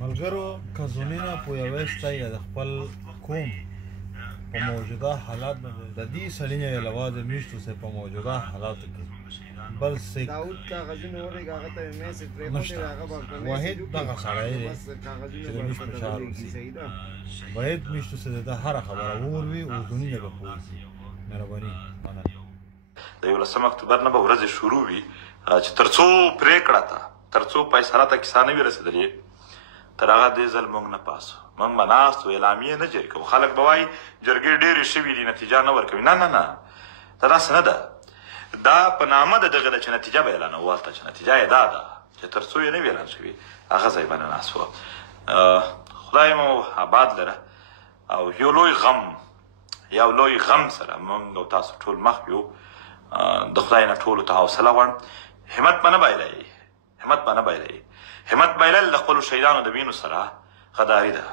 ملګرو که زونینا پویوسته یا د خپل قوم په موجوده حالات باندې د دې سړي نه علاوه د میشتو سه په موجوده حالاتو کې بل څه داود کاغذونه ورګه هغه ته میسج پرې هغه واحد دغه سړی دی چې د میشتو شعار باید میشتو سه د هر خبره وروي او دنیا به پوهیږي مهرباني د 11 اکتوبر نه به ورځ شروع وي چې ترڅو پریکړه ته ترڅو فیصله ته کسان نه ورسېدلې تر هغه دې ځل موږ نه پاسو موږ به ناست و اعلامیې نه جاري کوو خلک به وایي جرګې ډېرې شوي دي نتیجه نه ورکوي نه دا داسې نه ده دا په نامه د دغه ده چې نتیجه به اعلانوو هلته چې نتیجه یې دا ده چې تر څو یې نه وي اعلان شوي هغه ځای به نه ناست وو خدای مو آباد لره او یو لوی غم سره موږ او تاسو ټول مخ یو د خدای نه ټولو ته حوصله غواړم همت به نه بایلئ همت بایلل د خپلو شهیدانو د وینو سره غداري ده